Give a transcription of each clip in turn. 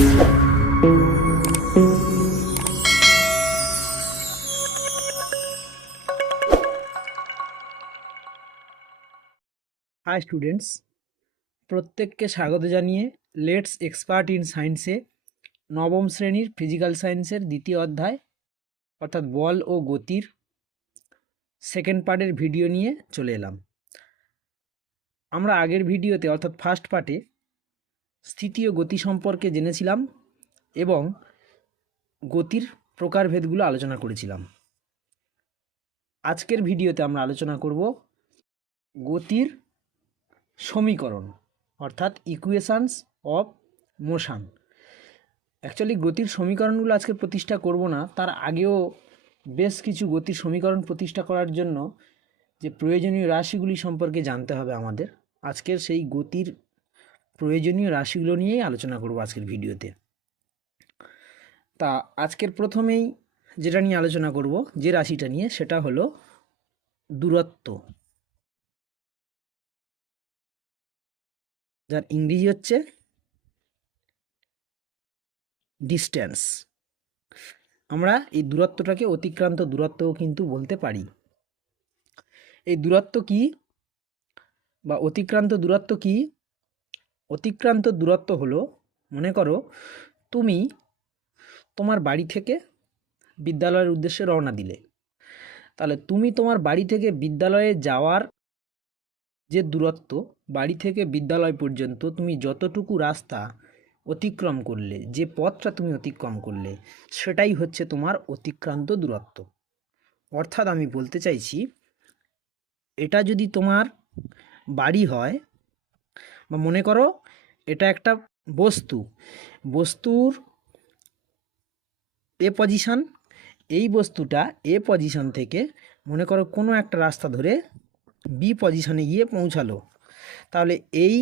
High students প্রত্যেককে স্বাগত জানিয়ে লেটস এক্সপার্ট ইন সায়েন্সে নবম শ্রেণির ফিজিক্যাল সায়েন্সের দ্বিতীয় অধ্যায়, অর্থাৎ বল ও গতির সেকেন্ড পার্টের ভিডিও নিয়ে চলে এলাম। আমরা আগের ভিডিওতে অর্থাৎ ফার্স্ট পার্টে স্থিতি ও গতি সম্পর্কে জেনেছিলাম এবং গতির প্রকারভেদগুলো আলোচনা করেছিলাম। আজকের ভিডিওতে আমরা আলোচনা করব গতির সমীকরণ, অর্থাৎ ইকুয়েশানস অফ মোশান অ্যাকচুয়ালি গতির সমীকরণগুলো আজকে প্রতিষ্ঠা করব না, তার আগেও বেশ কিছু গতির সমীকরণ প্রতিষ্ঠা করার জন্য যে প্রয়োজনীয় রাশিগুলি সম্পর্কে জানতে হবে আমাদের। আজকের সেই গতির প্রয়োজনীয় রাশিগুলো নিয়েই আলোচনা করব আজকের ভিডিওতে। তা আজকের প্রথমেই যেটা নিয়ে আলোচনা করব, যে রাশিটা নিয়ে, সেটা হলো দূরত্ব। যার ইংরেজি হচ্ছে ডিস্ট্যান্স আমরা এই দূরত্বটাকে অতিক্রান্ত দূরত্বও কিন্তু বলতে পারি। এই দূরত্ব কি? বা অতিক্রান্ত দূরত্ব কি? অতিক্রান্ত দূরত্ব হলো, মনে করো তুমি তোমার বাড়ি থেকে বিদ্যালয়ের উদ্দেশ্যে রওনা দিলে। তাহলে তুমি তোমার বাড়ি থেকে বিদ্যালয়ে যাওয়ার যে দূরত্ব, বাড়ি থেকে বিদ্যালয় পর্যন্ত তুমি যতটুকু রাস্তা অতিক্রম করলে, যে পথটা তুমি অতিক্রম করলে, সেটাই হচ্ছে তোমার অতিক্রান্ত দূরত্ব। অর্থাৎ আমি বলতে চাইছি, এটা যদি তোমার বাড়ি হয় বা মনে করো এটা একটা বস্তু, বস্তুর এ পজিশান এই বস্তুটা এ পজিশান থেকে মনে করো কোনো একটা রাস্তা ধরে বি পজিশানে গিয়ে পৌঁছালো। তাহলে এই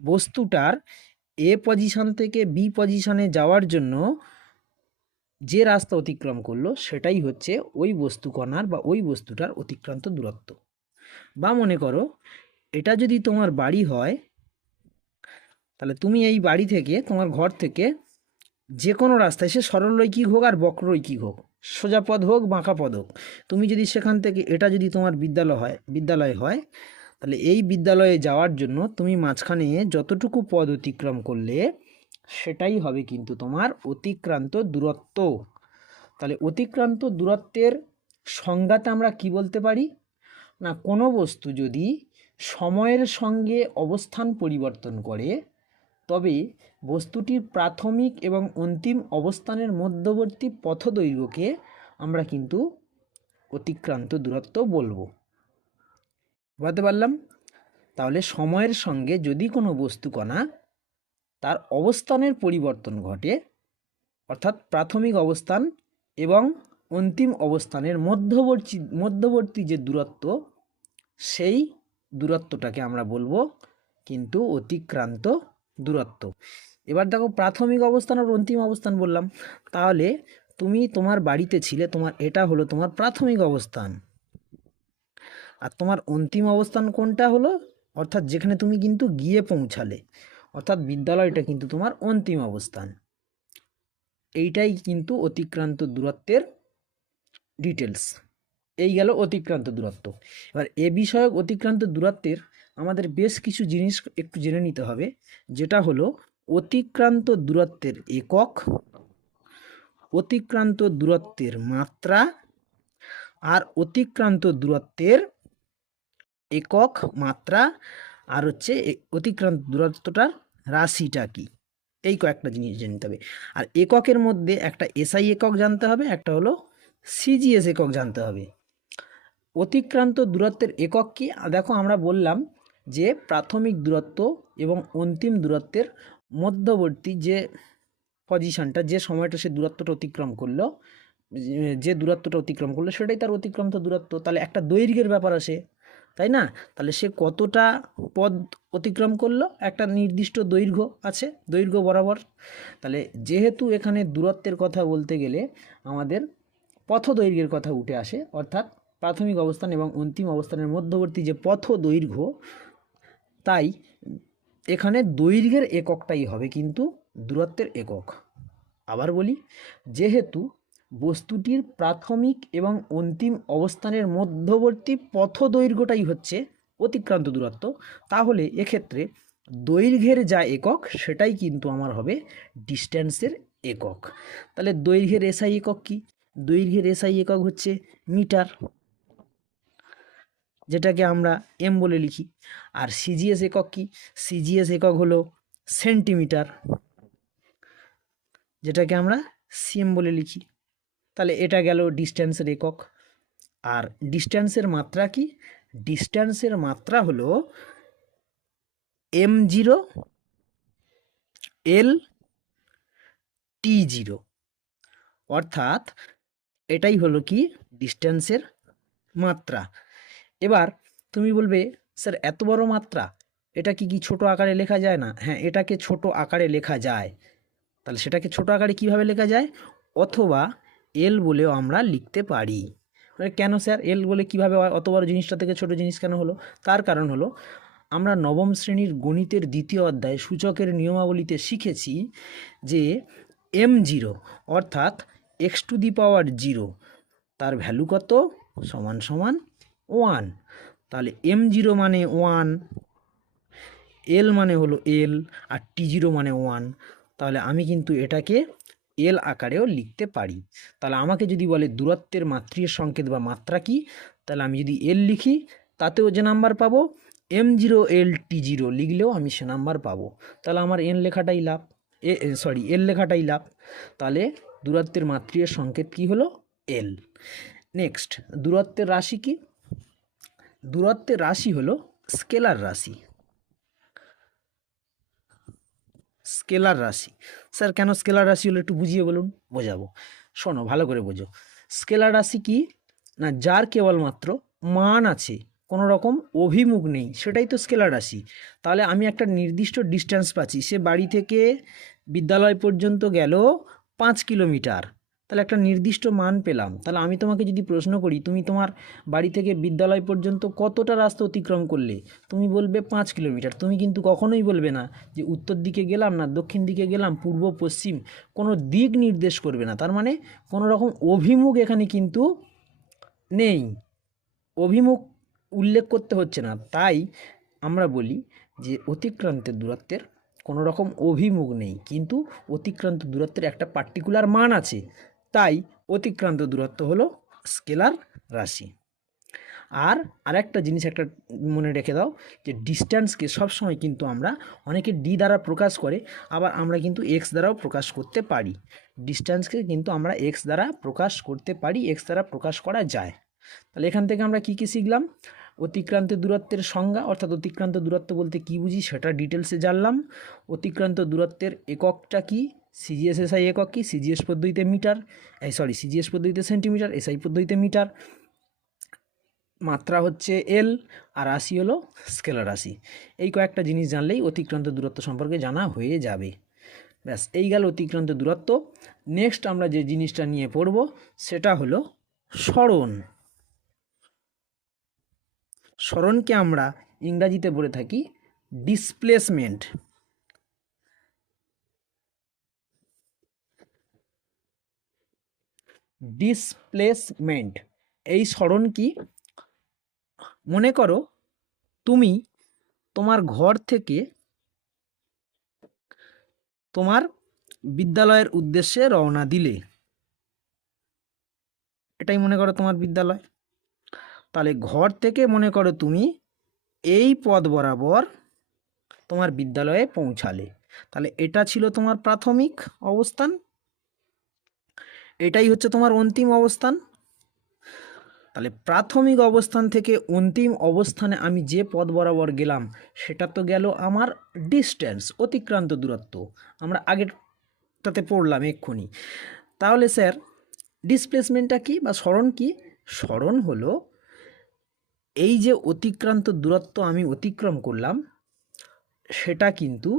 বস্তুটার এ পজিশান থেকে বি পজিশানে যাওয়ার জন্য যে রাস্তা অতিক্রম করল সেটাই হচ্ছে ওই বস্তুকণার বা ওই বস্তুটার অতিক্রান্ত দূরত্ব। বা মনে করো এটা যদি তোমার বাড়ি হয় তাহলে তুমি এই বাড়ি থেকে, তোমার ঘর থেকে যে কোনো রাস্তায় সে সরলরৈখিক হোক আর বক্ররৈখিক হোক, সোজা পথ হোক, বাঁকা পদ হোক, তুমি যদি সেখান থেকে, এটা যদি তোমার বিদ্যালয় হয় বিদ্যালয় হয়, তাহলে এই বিদ্যালয়ে যাওয়ার জন্য তুমি মাঝখানে যতটুকু পদ অতিক্রম করলে সেটাই হবে কিন্তু তোমার অতিক্রান্ত দূরত্ব। তাহলে অতিক্রান্ত দূরত্বের সংজ্ঞাতে আমরা কি বলতে পারি? না, কোনো বস্তু যদি সময়ের সঙ্গে অবস্থান পরিবর্তন করে তবে বস্তুটির প্রাথমিক এবং অন্তিম অবস্থানের মধ্যবর্তী পথদৈর্ঘ্যকে আমরা কিন্তু অতিক্রান্ত দূরত্ব বলব। বুঝতে পারলাম? তাহলে সময়ের সঙ্গে যদি কোনো বস্তু কণা তার অবস্থানের পরিবর্তন ঘটে, অর্থাৎ প্রাথমিক অবস্থান এবং অন্তিম অবস্থানের মধ্যবর্তী মধ্যবর্তী যে দূরত্ব, সেই দূরত্বটাকে আমরা বলব কিন্তু অতিক্রান্ত দূরত্ব। এবার দেখো প্রাথমিক অবস্থান আর অন্তিম অবস্থান বললাম। তাহলে তুমি তোমার বাড়িতে ছিলে, তোমার এটা হলো তোমার প্রাথমিক অবস্থান। আর তোমার অন্তিম অবস্থান কোনটা হলো? অর্থাৎ যেখানে তুমি কিন্তু গিয়ে পৌঁছালে। অর্থাৎ বিদ্যালয়টা কিন্তু তোমার অন্তিম অবস্থান। এইটাই কিন্তু অতিক্রান্ত দূরত্বের ডিটেলস এই গেল অতিক্রান্ত দূরত্ব। এবার এ বিষয়ক অতিক্রান্ত দূরত্বের আমাদের বেশ কিছু জিনিস একটু জেনে নিতে হবে। যেটা হলো অতিক্রান্ত দূরত্বের একক, অতিক্রান্ত দূরত্বের মাত্রা আর অতিক্রান্ত দূরত্বের একক মাত্রা আর হচ্ছে অতিক্রান্ত দূরত্বটার রাশিটা কি? এই কয়েকটা জিনিস জেনে নিতে হবে। আর এককের মধ্যে একটা এসআই একক জানতে হবে, একটা হলো সিজিএস একক জানতে হবে। অতিক্রান্ত দূরত্বের একক কি? দেখো আমরা বললাম যে প্রাথমিক দূরত্ব এবং অন্তিম দূরত্বের মধ্যবর্তী যে পজিশনটা যে সময়টা সে দূরত্বটা অতিক্রম করল, যে- দূরত্বটা অতিক্রম করল, সেটাই তার অতিক্রান্ত দূরত্ব। তাহলে একটা দৈর্ঘ্যের ব্যাপার আসে, তাই না? তাহলে সে কতটা পদ অতিক্রম করল? একটা নির্দিষ্ট দৈর্ঘ্য আছে, দৈর্ঘ্য বরাবর। তাহলে যেহেতু এখানে দূরত্বের কথা বলতে গেলে আমাদের পথ দৈর্ঘ্যের কথা উঠে আসে, অর্থাৎ প্রাথমিক অবস্থান এবং অন্তিম অবস্থানের মধ্যবর্তী যে পথ দৈর্ঘ্য তাই এখানে দৈর্ঘ্যের এককটাই হবে, কিন্তু দূরত্বের একক। আবার বলি, যেহেতু বস্তুটির প্রাথমিক এবং অন্তিম অবস্থানের মধ্যবর্তী পথ দৈর্ঘ্যটাই হচ্ছে অতিক্রান্ত দূরত্ব, তাহলে এক্ষেত্রে দৈর্ঘ্যের যা একক, সেটাই কিন্তু আমার হবে ডিস্ট্যান্সের একক। তাহলে দৈর্ঘ্যের এসআই একক কি? দৈর্ঘ্যের এসআই একক হচ্ছে মিটার। যেটাকে আমরা এম বলে লিখি। আর সিজিএস একক কি? সিজিএস একক হলো সেন্টিমিটার, যেটাকে আমরা সিএম বলে লিখি। তাহলে এটা গেল ডিস্ট্যান্সের একক। আর ডিস্ট্যান্সের মাত্রা কি? ডিস্ট্যান্সের মাত্রা হলো M zero L T zero অর্থাৎ এটাই হলো কি? ডিস্ট্যান্সের মাত্রা। এবার তুমি বলবে, স্যার, এত বড় মাত্রা? এটা কি কি ছোট আকারে লেখা যায় না? হ্যাঁ এটাকে ছোট আকারে লেখা যায়। তাহলে সেটাকে ছোট আকারে কীভাবে লেখা যায়? অথবা এল বলেও আমরা লিখতে পারি। মানে কেন, স্যার? এল বলে কীভাবে অত বড় জিনিসটা থেকে ছোট জিনিস কেন হলো? তার কারণ হলো, আমরা নবম শ্রেণির গণিতের দ্বিতীয় অধ্যায় সূচকের নিয়মাবলীতে শিখেছি যে এম জিরো অর্থাৎ X to the power zero তার ভ্যালু কত? সমান সমান ওয়ান। তাহলে এম জিরো মানে ওয়ান, এল মানে হলো এল, আর টি জিরো মানে ওয়ান। তাহলে আমি কিন্তু এটাকে এল আকারেও লিখতে পারি। তাহলে আমাকে যদি বলে দূরত্বের মাতৃর সংকেত বা মাত্রা কি, তাহলে আমি যদি এল লিখি, তাতেও যে নাম্বার পাবো, M zero, L, T zero লিখলেও আমি সে নাম্বার পাবো। তাহলে আমার এন লেখাটাই লাভ, এ সরি, এল লেখাটাই লাভ। তাহলে দূরত্বের মাতৃর সংকেত কি হলো? এল। নেক্সট, দূরত্বের রাশি কি? দূরত্বের রাশি হলো স্কেলার রাশি। স্কেলার রাশি। স্যার, কেন স্কেলার রাশি হলো একটু বুঝিয়ে বলুন? বোঝাবো। শোনো, ভালো করে বোঝো। স্কেলার রাশি কি? না, যার কেবলমাত্র মান আছে, কোনো রকম অভিমুখ নেই, সেটাই তো স্কেলার রাশি। তাহলে আমি একটা নির্দিষ্ট ডিস্টেন্স পাচ্ছি। সে বাড়ি থেকে বিদ্যালয় পর্যন্ত গেল পাঁচ কিলোমিটার। তাহলে একটা নির্দিষ্ট মান পেলাম। তাহলে আমি তোমাকে যদি প্রশ্ন করি, তুমি তোমার বাড়ি থেকে বিদ্যালয় পর্যন্ত কতটা রাস্তা অতিক্রম করলে? তুমি বলবে পাঁচ কিলোমিটার। তুমি কিন্তু কখনোই বলবে না যে উত্তর দিকে গেলাম না দক্ষিণ দিকে গেলাম, পূর্ব, পশ্চিম কোনো দিক নির্দেশ করবে না। তার মানে কোনো রকম অভিমুখ এখানে কিন্তু নেই। অভিমুখ উল্লেখ করতে হচ্ছে না। তাই আমরা বলি যে অতিক্রান্তের দূরত্বের কোনো রকম অভিমুখ নেই। কিন্তু অতিক্রান্ত দূরত্বের একটা পার্টিকুলার মান আছে। তাই অতিক্রান্ত দূরত্ব হলো স্কেলার রাশি। আর আরেকটা জিনিস একটা মনে রেখে দাও যে ডিস্ট্যান্সকে সবসময় কিন্তু আমরা অনেকে ডি দ্বারা প্রকাশ করে, আবার আমরা কিন্তু এক্স দ্বারাও প্রকাশ করতে পারি। ডিস্ট্যান্সকে কিন্তু আমরা এক্স দ্বারা প্রকাশ করতে পারি, এক্স দ্বারা প্রকাশ করা যায়। তাহলে এখান থেকে আমরা কি কি শিখলাম? অতিক্রান্ত দূরত্বের সংজ্ঞা, অর্থাৎ অতিক্রান্ত দূরত্ব বলতে কি বুঝি সেটা ডিটেলসে জানলাম। অতিক্রান্ত দূরত্বের এককটা কি? সিজিএস এসআই একক কি? সিজিএস পদ্ধতিতে মিটার? এই সরি সিজিএস পদ্ধতিতে সেন্টিমিটার এসআই পদ্ধতিতে মিটার। মাত্রা হচ্ছে এল আর রাশি হলো স্কেলার রাশি। এই কয়েকটা জিনিস জানলেই অতিক্রান্ত দূরত্ব সম্পর্কে জানা হয়ে যাবে। ব্যাস, এই গেল অতিক্রান্ত দূরত্ব। নেক্সট আমরা যে জিনিসটা নিয়ে পড়ব, সেটা হলো স্মরণ স্মরণকে আমরা ইংরাজিতে বলে থাকি ডিসপ্লেসমেন্ট ডিসপ্লেসমেন্ট এই স্মরণ কি? মনে করো তুমি তোমার ঘর থেকে তোমার বিদ্যালয়ের উদ্দেশ্যে রওনা দিলে। এটাই মনে করো তোমার বিদ্যালয়? তাহলে ঘর থেকে মনে করো তুমি এই পথ বরাবর তোমার বিদ্যালয়ে পৌঁছালে। তাহলে এটা ছিল তোমার প্রাথমিক অবস্থান। এটাই হচ্ছে তোমার অন্তিম অবস্থান। তাহলে প্রাথমিক অবস্থান থেকে অন্তিম অবস্থানে আমি যে পথ বরাবর গেলাম, সেটা তো গেল আমার ডিস্টেন্স অতিক্রান্ত দূরত্ব। আমরা আগেরটাতে পড়লাম এক্ষুনি। তাহলে স্যার ডিসপ্লেসমেন্টটা কি বা স্মরণ কি? স্মরণ হলো এই যে অতিক্রান্ত দূরত্ব আমি অতিক্রম করলাম, সেটা কিন্তু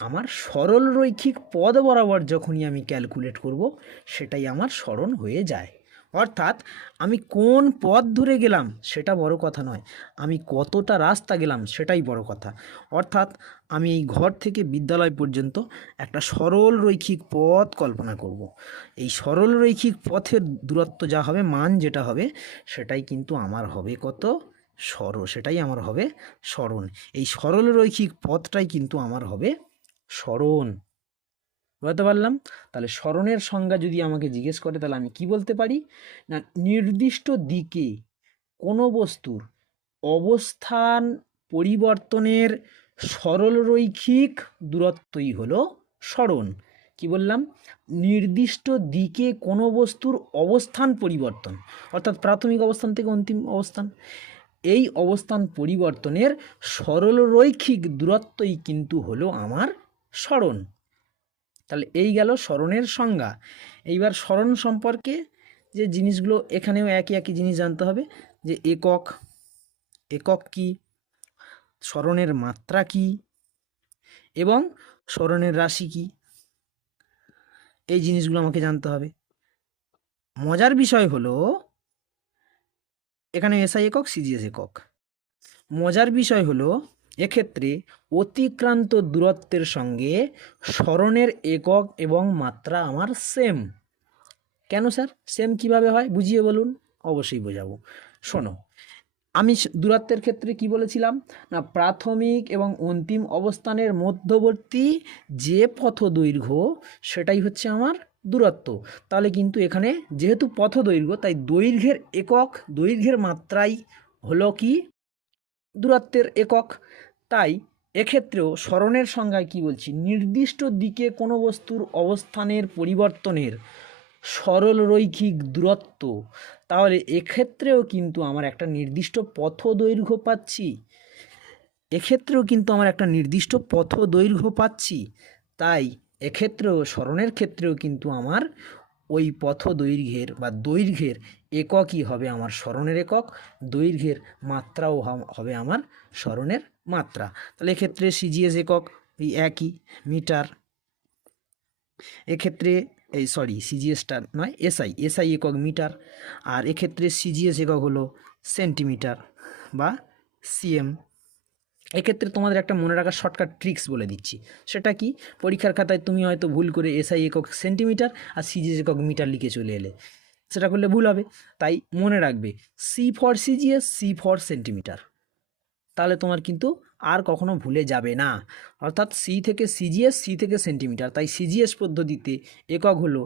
আমার সরল রৈখিক পদ বরাবর যখনই আমি ক্যালকুলেট করব, সেটাই আমার স্মরণ হয়ে যায়। অর্থাৎ আমি কোন পথ ধরে গেলাম সেটা বড় কথা নয়, আমি কতটা রাস্তা গেলাম সেটাই বড় কথা। অর্থাৎ আমি এই ঘর থেকে বিদ্যালয় পর্যন্ত একটা সরল রৈখিক পথ কল্পনা করব। এই সরল রৈখিক পথের দূরত্ব যা হবে, মান যেটা হবে, সেটাই কিন্তু আমার হবে কত? সর সেটাই আমার হবে স্মরণ এই সরল রৈখিক পথটাই কিন্তু আমার হবে স্মরণ বুঝতে পারলাম? তাহলে স্মরণের সংজ্ঞা যদি আমাকে জিজ্ঞেস করে, তাহলে আমি কি বলতে পারি? না, নির্দিষ্ট দিকে কোনো বস্তুর অবস্থান পরিবর্তনের সরল রৈখিক দূরত্বই হলো স্মরণ কি বললাম? নির্দিষ্ট দিকে কোনো বস্তুর অবস্থান পরিবর্তন, অর্থাৎ প্রাথমিক অবস্থান থেকে অন্তিম অবস্থান। এই অবস্থান পরিবর্তনের সরল রৈখিক দূরত্বই কিন্তু হলো আমার স্মরণ। তাহলে এই গেল স্মরণের সংজ্ঞা। এইবার স্মরণ সম্পর্কে যে জিনিসগুলো এখানেও একই একই জিনিস জানতে হবে, যে একক একক কি? স্মরণের মাত্রা কি? এবং স্মরণের রাশি কি? এই জিনিসগুলো আমাকে জানতে হবে। মজার বিষয় হলো এখানে এসআই একক সিজিএস একক। মজার বিষয় হলো, এক্ষেত্রে অতিক্রান্ত দূরত্বের সঙ্গে স্মরণের একক এবং মাত্রা আমার সেম কেন স্যার সেম কীভাবে হয়? বুঝিয়ে বলুন। অবশ্যই বোঝাবো। শোনো, আমি দূরত্বের ক্ষেত্রে কি বলেছিলাম? না, প্রাথমিক এবং অন্তিম অবস্থানের মধ্যবর্তী যে পথ দৈর্ঘ্য সেটাই হচ্ছে আমার দূরত্ব। তাহলে কিন্তু এখানে যেহেতু পথ দৈর্ঘ্য তাই দৈর্ঘ্যের একক, দৈর্ঘ্যের মাত্রাই হলো কি? দূরত্বের একক। তাই এক্ষেত্রেও স্মরণের সংজ্ঞায় কি বলছি? নির্দিষ্ট দিকে কোনো বস্তুর অবস্থানের পরিবর্তনের সরল রৈখিক দূরত্ব। তাহলে এক্ষেত্রেও কিন্তু আমার একটা নির্দিষ্ট পথ দৈর্ঘ্য পাচ্ছি। এক্ষেত্রেও কিন্তু আমার একটা নির্দিষ্ট পথ দৈর্ঘ্য পাচ্ছি। তাই এক্ষেত্রেও, স্মরণের ক্ষেত্রেও কিন্তু আমার ওই পথ দৈর্ঘ্যের বা দৈর্ঘ্যের এককই হবে আমার স্মরণের একক, দৈর্ঘ্যের মাত্রাও হবে আমার স্মরণের মাত্রা। তাহলে এক্ষেত্রে সিজিএস একক ওই একই মিটার। এক্ষেত্রে, এই সরি সিজিএসটা নয় এসআই এসআই একক মিটার। আর এক্ষেত্রে সিজিএস একক হলো সেন্টিমিটার বা সিএম এক্ষেত্রে তোমাদের একটা মনে রাখার শর্টকাট ট্রিক্স বলে দিচ্ছি। সেটা কি? পরীক্ষার খাতায় তুমি হয়তো ভুল করে এসআই একক সেন্টিমিটার আর সিজিএস একক মিটার লিখে চলে এলে। সেটা করলে ভুল হবে। তাই মনে রাখবে C for CGS C for centimetre তাহলে তোমার কিন্তু আর কখনো ভুলে যাবে না। অর্থাৎ সি থেকে সিজিএস সি থেকে সেন্টিমিটার তাই সিজিএস পদ্ধতিতে একক হলো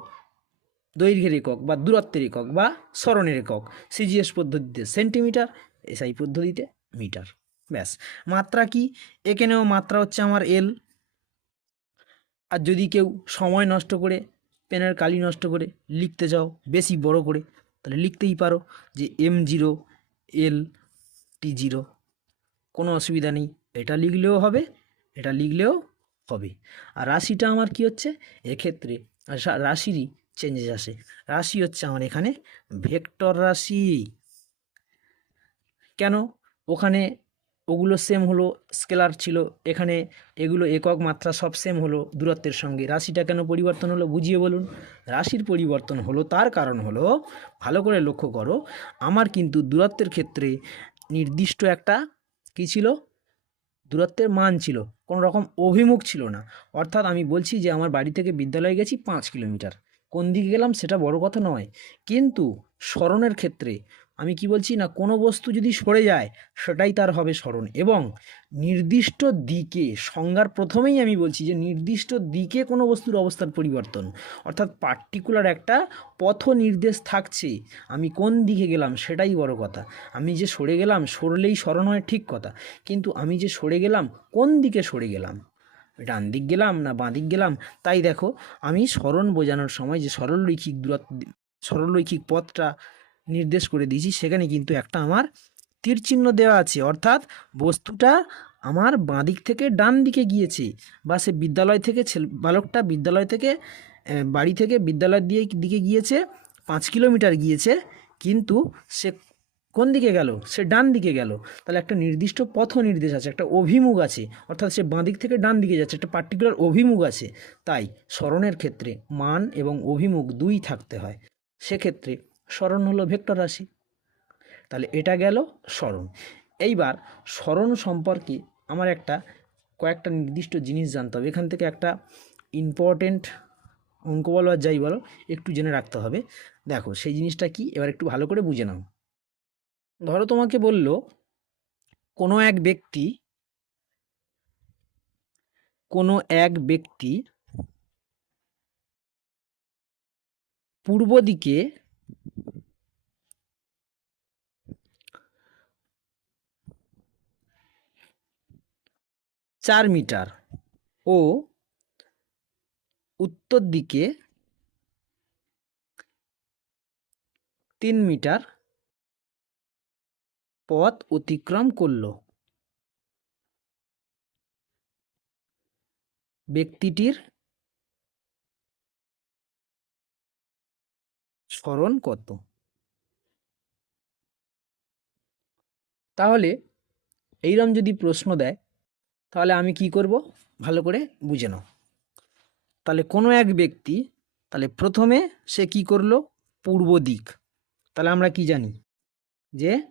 দৈর্ঘ্যের একক বা দূরত্বের একক বা স্মরণের একক। সিজিএস পদ্ধতিতে সেন্টিমিটার এসআই পদ্ধতিতে মিটার ব্যাস। মাত্রা কি? এখানেও মাত্রা হচ্ছে আমার এল আর যদি কেউ সময় নষ্ট করে, পেনের কালি নষ্ট করে লিখতে চাও, বেশি বড় করে, তাহলে লিখতেই পারো যে M zero L T zero কোনো অসুবিধা নেই, এটা লিখলেও হবে, এটা লিখলেও হবে। আর রাশিটা আমার কি হচ্ছে? এক্ষেত্রে রাশিরই চেঞ্জেস আসে। রাশি হচ্ছে আমার এখানে ভেক্টর রাশি। কেন? ওখানে ওগুলো সেম হলো স্কেলার ছিল। এখানে এগুলো একক মাত্রা সব সেম হলো দূরত্বের সঙ্গে। রাশিটা কেন পরিবর্তন হলো বুঝিয়ে বলুন। রাশির পরিবর্তন হলো, তার কারণ হলো, ভালো করে লক্ষ্য করো, আমার কিন্তু দূরত্বের ক্ষেত্রে নির্দিষ্ট একটা কী ছিল? দূরত্বের মান ছিল। কোনো রকম অভিমুখ ছিল না। অর্থাৎ আমি বলছি যে আমার বাড়ি থেকে বিদ্যালয়ে গেছি পাঁচ কিলোমিটার। কোন দিকে গেলাম সেটা বড় কথা নয়। কিন্তু স্মরণের ক্ষেত্রে আমি কি বলছি না, কোনো বস্তু যদি সরে যায়, সেটাই তার হবে স্মরণ। এবং নির্দিষ্ট দিকে, সংজ্ঞার প্রথমেই আমি বলছি যে নির্দিষ্ট দিকে কোনো বস্তুর অবস্থার পরিবর্তন। অর্থাৎ পার্টিকুলার একটা পথ নির্দেশ থাকছে, আমি কোন দিকে গেলাম সেটাই বড় কথা। আমি যে সরে গেলাম, সরলেই স্মরণ হয় ঠিক কথা। কিন্তু আমি যে সরে গেলাম, কোন দিকে সরে গেলাম? ডান দিক গেলাম না বাঁ দিক গেলাম? তাই দেখো, আমি স্মরণ বোঝানোর সময় যে সরলরৈখিক দূরত্ব, সরলরৈখিক পথটা নির্দেশ করে দিয়েছি। সেখানে কিন্তু একটা আমার তীর চিহ্ন দেওয়া আছে। অর্থাৎ বস্তুটা আমার বাঁ দিক থেকে ডান দিকে গিয়েছে বা সে বিদ্যালয় থেকে ছেলে, বালকটা বিদ্যালয় থেকে বাড়ি থেকে বিদ্যালয়ের দিয়ে দিকে গিয়েছে, পাঁচ কিলোমিটার গিয়েছে, কিন্তু সে কোন দিকে গেল? সে ডান দিকে গেল। তাহলে একটা নির্দিষ্ট পথ নির্দেশ আছে, একটা অভিমুখ আছে। অর্থাৎ সে বাঁ দিক থেকে ডান দিকে যাচ্ছে, একটা পার্টিকুলার অভিমুখ আছে। তাই স্মরণের ক্ষেত্রে মান এবং অভিমুখ দুই থাকতে হয়। সেক্ষেত্রে স্মরণ হলো ভেক্টর রাশি। তাহলে এটা গেল স্মরণ। এইবার স্মরণ সম্পর্কে আমার একটা কয়েকটা নির্দিষ্ট জিনিস জানতে হবে। এখান থেকে একটা ইম্পর্টেন্ট অঙ্ক বলো আর যাই বলো, একটু জেনে রাখতে হবে। দেখো, সেই জিনিসটা কি? এবার একটু ভালো করে বুঝে নাও। ধরো তোমাকে বলল, কোনো এক ব্যক্তি, কোনো এক ব্যক্তি পূর্ব দিকে চার মিটার। ও উত্তর দিকে তিন মিটার পথ অতিক্রম করল। ব্যক্তিটির স্মরণ কত? তাহলে, এইরম যদি প্রশ্ন দেয় তাহলে আমি কি করব? ভালো করে বুঝে নাও। তাহলে কোনো এক ব্যক্তি, তাহলে প্রথমে সে কি করল? পূর্ব দিক। তাহলে আমরা কি জানি? যে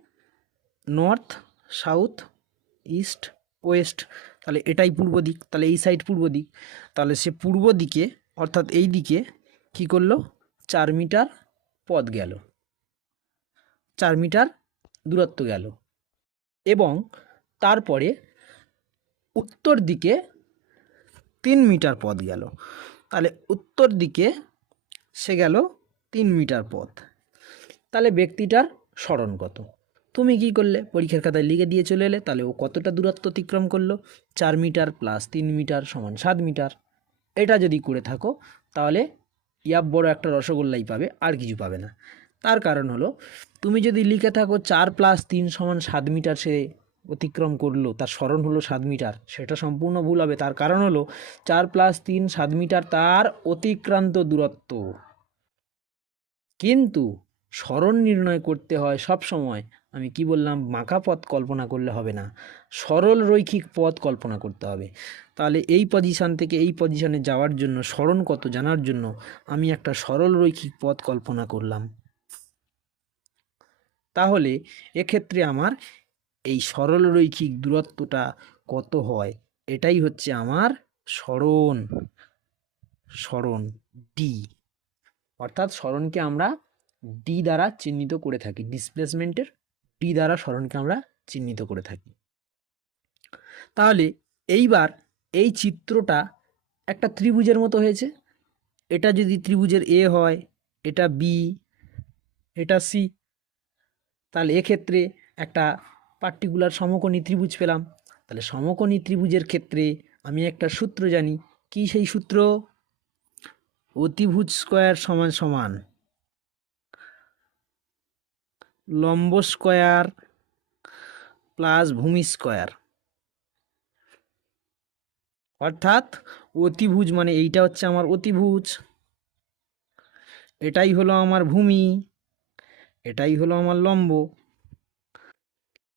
নর্থ সাউথ ইস্ট ওয়েস্ট তাহলে এটাই পূর্ব দিক। তাহলে এই সাইড পূর্ব দিক। তাহলে সে পূর্ব দিকে, অর্থাৎ এই দিকে কি করল? চার মিটার পথ গেল। চার মিটার দূরত্ব গেল। এবং তারপরে উত্তর দিকে তিন মিটার পথ গেল। তাহলে উত্তর দিকে সে গেল তিন মিটার পথ। তাহলে ব্যক্তিটার স্মরণ কত? তুমি কি করলে? পরীক্ষার খাতায় লিখে দিয়ে চলে এলে তাহলে ও কতটা দূরত্ব অতিক্রম করল? চার মিটার প্লাস তিন মিটার সমান সাত মিটার। এটা যদি করে থাকো, তাহলে ইয়াব বড় একটা রসগোল্লাই পাবে, আর কিছু পাবে না। তার কারণ হলো, তুমি যদি লিখে থাকো চার প্লাস তিন সমান সাত মিটার সে অতিক্রম করল, তার স্মরণ হলো সাত মিটার। সেটা সম্পূর্ণ ভুল হবে, তার কারণ হলো চার প্লাস তিন সাত মিটার তার অতিক্রান্ত দূরত্ব। কিন্তু স্মরণ নির্ণয় করতে হয় সব সময়। আমি কি বললাম? বাঁকা পথ কল্পনা করলে হবে না। সরল রৈখিক পথ কল্পনা করতে হবে। তাহলে এই পজিশান থেকে এই পজিশানে যাওয়ার জন্য, স্মরণ কত জানার জন্য আমি একটা সরল রৈখিক পথ কল্পনা করলাম। তাহলে এক্ষেত্রে আমার এই সরল রৈখিক দূরত্বটা কত হয়? এটাই হচ্ছে আমার স্মরণ। স্মরণ ডি অর্থাৎ স্মরণকে আমরা ডি দ্বারা চিহ্নিত করে থাকি। ডিসপ্লেসমেন্টের ডি দ্বারা স্মরণকে আমরা চিহ্নিত করে থাকি। তাহলে এইবার এই চিত্রটা একটা ত্রিভুজের মতো হয়েছে। এটা যদি ত্রিভুজের এ হয়, এটা বি এটা সি তাহলে এক্ষেত্রে একটা পার্টিকুলার সমকোণী ত্রিভুজ পেলাম। তাহলে সমকোণী ত্রিভুজের ক্ষেত্রে আমি একটা সূত্র জানি। কি সেই সূত্র? অতিভুজ স্কোয়ার সমান সমান লম্ব স্কোয়ার প্লাস ভূমি স্কোয়ার। অর্থাৎ অতিভুজ মানে এইটা হচ্ছে আমার অতিভুজ। এটাই হলো আমার ভূমি। এটাই হলো আমার লম্ব।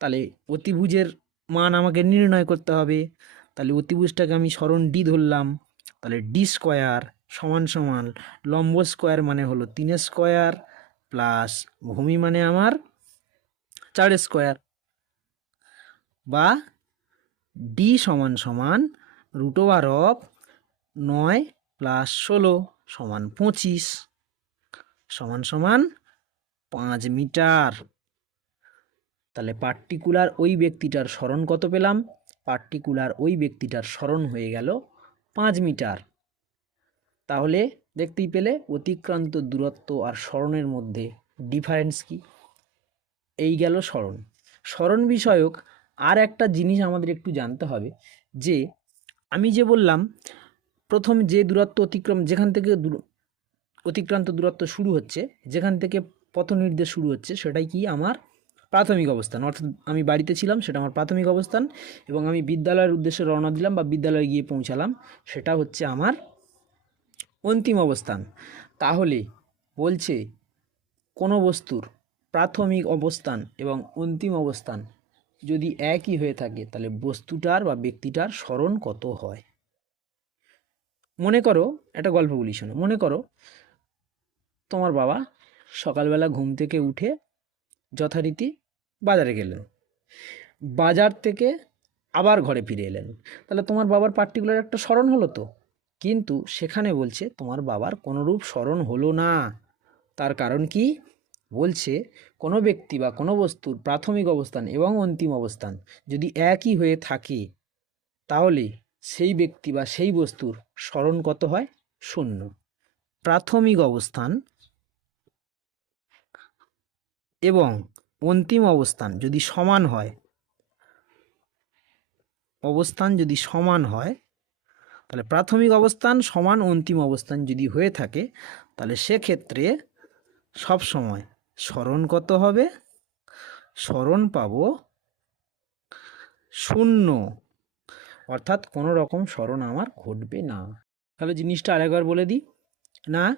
তাহলে অতিভুজের মান আমাকে নির্ণয় করতে হবে। তাহলে অতিভুজটাকে আমি স্মরণ ডি ধরলাম। তাহলে ডি স্কোয়ার সমান সমান লম্ব স্কোয়ার মানে হলো তিন স্কোয়ার প্লাস ভূমি মানে আমার চার স্কোয়ার বা ডি সমান সমান রুট ওভার অফ নয় প্লাস ষোলো সমান পঁচিশ সমান সমান পাঁচ মিটার। তাহলে পার্টিকুলার ওই ব্যক্তিটার স্মরণ কত পেলাম? পার্টিকুলার ওই ব্যক্তিটার স্মরণ হয়ে গেল পাঁচ মিটার। তাহলে দেখতেই পেলে অতিক্রান্ত দূরত্ব আর স্মরণের মধ্যে ডিফারেন্স কি? এই গেল স্মরণ। স্মরণ বিষয়ক আর একটা জিনিস আমাদের একটু জানতে হবে যে আমি যে বললাম, প্রথম যে দূরত্ব অতিক্রম যেখান থেকে দূর, অতিক্রান্ত দূরত্ব শুরু হচ্ছে, যেখান থেকে পথ নির্দেশ শুরু হচ্ছে, সেটাই কি আমার প্রাথমিক অবস্থান, অর্থাৎ আমি বাড়িতে ছিলাম, সেটা আমার প্রাথমিক অবস্থান, এবং আমি বিদ্যালয়ের উদ্দেশ্যে রওনা দিলাম বা বিদ্যালয়ে গিয়ে পৌঁছালাম, সেটা হচ্ছে আমার অন্তিম অবস্থান। তাহলে বলছে, কোনো বস্তুর প্রাথমিক অবস্থান এবং অন্তিম অবস্থান যদি একই হয়ে থাকে, তাহলে বস্তুটার বা ব্যক্তিটার স্মরণ কত হয়? মনে করো, একটা গল্প বলি শোনো, মনে করো, তোমার বাবা সকালবেলা ঘুম থেকে উঠে যথারীতি বাজারে গেলেন। বাজার থেকে আবার ঘরে ফিরে এলেন। তাহলে তোমার বাবার পার্টিকুলার একটা স্মরণ হলো তো? কিন্তু সেখানে বলছে, তোমার বাবার কোনোরূপ স্মরণ হলো না। তার কারণ কি? বলছে, কোনো ব্যক্তি বা কোনো বস্তুর প্রাথমিক অবস্থান এবং অন্তিম অবস্থান যদি একই হয়ে থাকে, তাহলে সেই ব্যক্তি বা সেই বস্তুর স্মরণ কত হয়? শূন্য। প্রাথমিক অবস্থান এবং অন্তিম অবস্থান যদি সমান হয়, অবস্থান যদি সমান হয়, তাহলে প্রাথমিক অবস্থান সমান অন্তিম অবস্থান যদি হয়ে থাকে, তাহলে সেক্ষেত্রে সব সময় স্মরণ কত হবে? স্মরণ পাবো শূন্য। অর্থাৎ কোনো রকম স্মরণ আমার ঘটবে না। তাহলে জিনিসটা আরেকবার বলে দিই। না,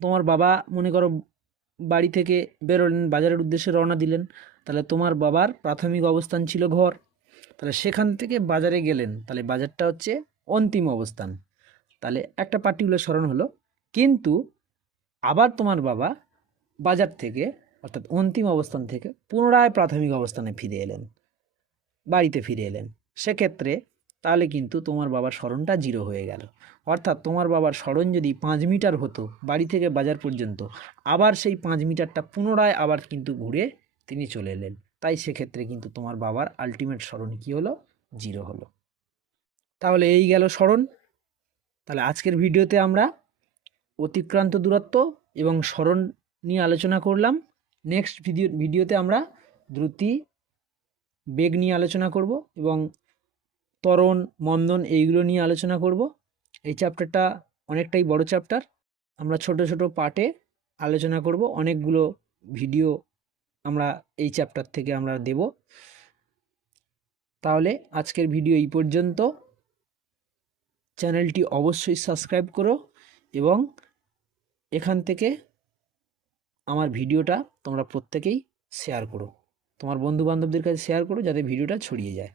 তোমার বাবা, মনে করো বাড়ি থেকে বেরোলেন, বাজারের উদ্দেশ্যে রওনা দিলেন। তাহলে তোমার বাবার প্রাথমিক অবস্থান ছিল ঘর। তাহলে সেখান থেকে বাজারে গেলেন। তাহলে বাজারটা হচ্ছে অন্তিম অবস্থান। তাহলে একটা পার্টিকুলার স্মরণ হলো, কিন্তু আবার তোমার বাবা বাজার থেকে, অর্থাৎ অন্তিম অবস্থান থেকে পুনরায় প্রাথমিক অবস্থানে ফিরে এলেন। বাড়িতে ফিরে এলেন। সেক্ষেত্রে তাহলে কিন্তু তোমার বাবার স্মরণটা জিরো হয়ে গেল। অর্থাৎ তোমার বাবার স্মরণ যদি পাঁচ মিটার হতো বাড়ি থেকে বাজার পর্যন্ত, আবার সেই পাঁচ মিটারটা পুনরায় আবার কিন্তু ঘুরে তিনি চলে এলেন। তাই সেক্ষেত্রে কিন্তু তোমার বাবার আলটিমেট স্মরণ কী হলো? জিরো হলো। তাহলে এই গেল স্মরণ। তাহলে আজকের ভিডিওতে আমরা অতিক্রান্ত দূরত্ব এবং স্মরণ নিয়ে আলোচনা করলাম। নেক্সট ভিডিও ভিডিওতে আমরা দ্রুতি বেগ নিয়ে আলোচনা করব এবং ত্বরণ, মন্দন এইগুলো নিয়ে আলোচনা করব। এই চ্যাপ্টারটা অনেকটাই বড় চ্যাপ্টার আমরা ছোট ছোট পার্টে আলোচনা করব। অনেকগুলো ভিডিও আমরা এই চ্যাপ্টার থেকে আমরা দেব। তাহলে আজকের ভিডিও এই পর্যন্ত। চ্যানেলটি অবশ্যই সাবস্ক্রাইব করো এবং এখান থেকে আমার ভিডিওটা তোমরা প্রত্যেকেই শেয়ার করো। তোমার বন্ধু বান্ধবদের কাছে শেয়ার করো যাতে ভিডিওটা ছড়িয়ে যায়।